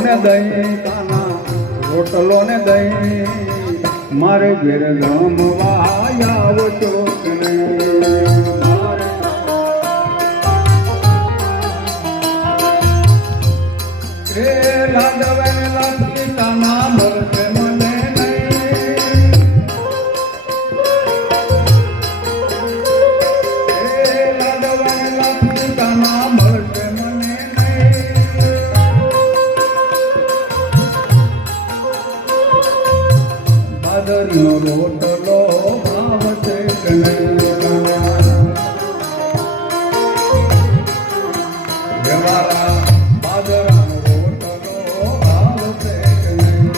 ને દહીં કાના રોટલો ને દહીં મારે ઘેર જમવા આવજો કે નહીં એ લાડવે લાડકી કાના મળશે મને નહીં એ લાડવે લાડકી કાના મળશે મને બાદરનો રોટલો ભાવશે કે વ્યવહારા બાદરાનો રોટલો ભાવશે કે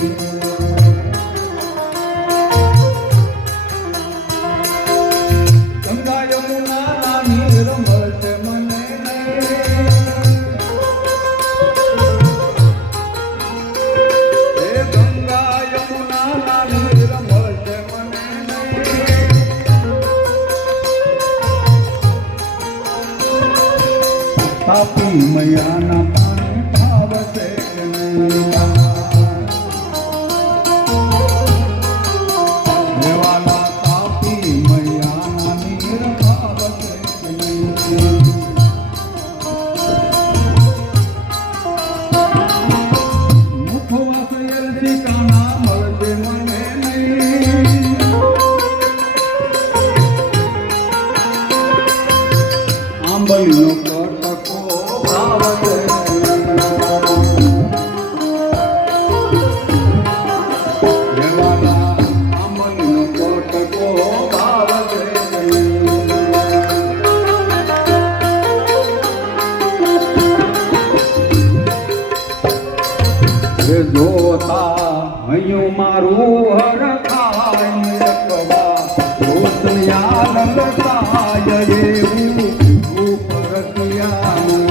ગંગા યમુના નીર મળશે મને એ ગંગા યમુના નીર મળશે મને તાપી મૈયાના પાણી ભાવશે કે નહીં દેવાના તાપી મૈયાના નીર ભાવશે કે નહીં મુખવાસ એલજી કાના મળશે મને નહીં આંબલીનો કટકો ભાવશે દેવાના આંબલીનો કટકો ભાવશે એ જોતા હૈયું મારું હરખાય રખવા રોશનિયા રંગતાય એવું રૂપ રસિયાનું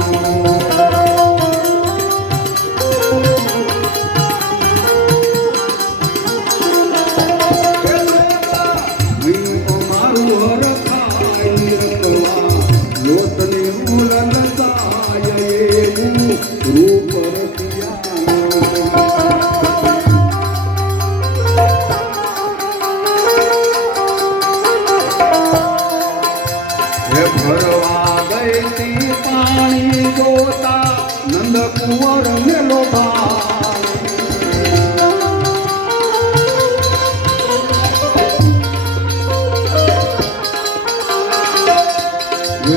હૈયું મારું હરખાય રખવા રોશનિયું રંગતાય એવું રૂપ ભરવા ગઈ પાણી જોતા નંદ કુંવર મેલો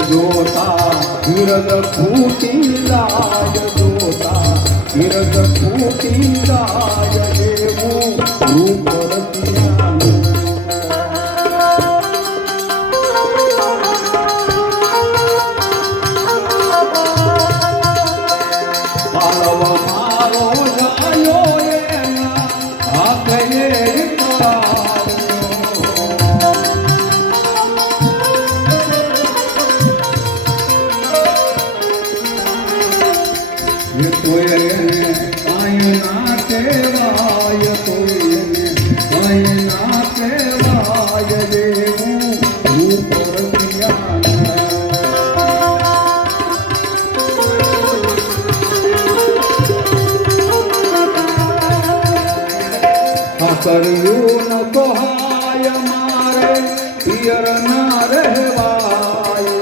જોતા ધીરજ ફૂટી જાય જોતા ધીરજ ફૂટી જાય એવું રૂપ રસિયાનું કર્યું ન તો હાય મારે પિયર ના રહેવાય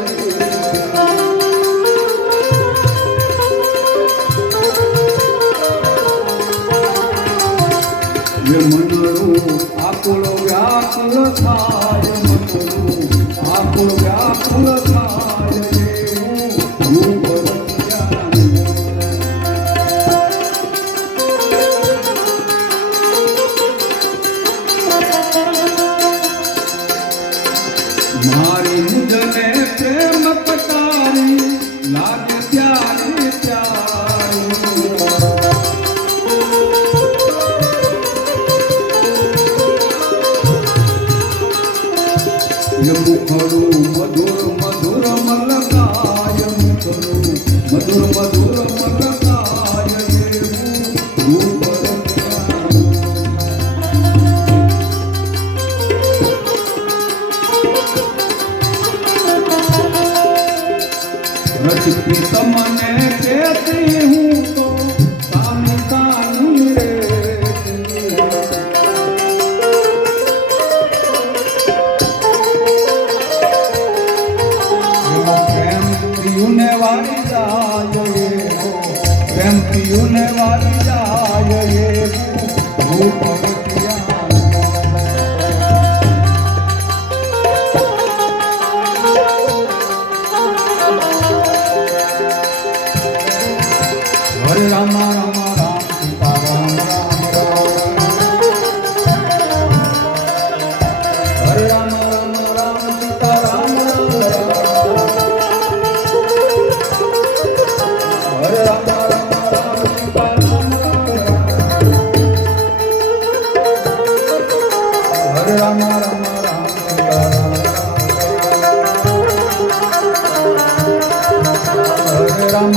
મનરું આકુળ વ્યાકુળ થાય મનરું આકુળ વ્યાકુળ થાય રૂપ મારી મુજને પ્રેમ પતારી લાગે પ્યારી પ્યારી મુખડું મધુર મધુર મલકાય મુખડું મધુર મધુર મલકાય એવું રૂપ રચતી તમને કહેતી હું તો સામી પીયુને વારી જાય એવો, પ્રેમ પીયુને વારી જાય એવું રૂપ રસિયા. હરે રામ રામ રામ સીતા રામ રામ રામ, હરે રામ રામ રામ સીતા રામ રામ રામ, હરે રામ રામ રામ સીતા રામ રામ રામ, હરે રામ રામ રામ સીતા રામ રામ, હરે રામ રામ રામ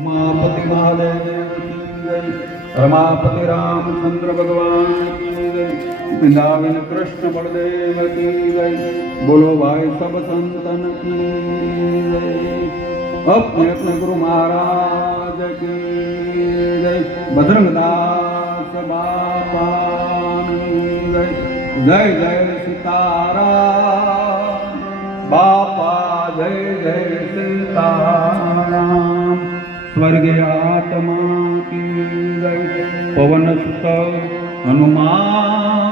उमापति महादेव की जय, रमापति रामचंद्र भगवान की जय, वृंदावन कृष्ण बलदेव की जय, बोलो भाई सब संतन की जय, अपने अपने गुरु महाराज की जय, बजरंगदास बापा जय, जय जय सीताराम बापा, जय जय सीताराम, स्वर्गीय आत्मा की जय, पवन सुत हनुमान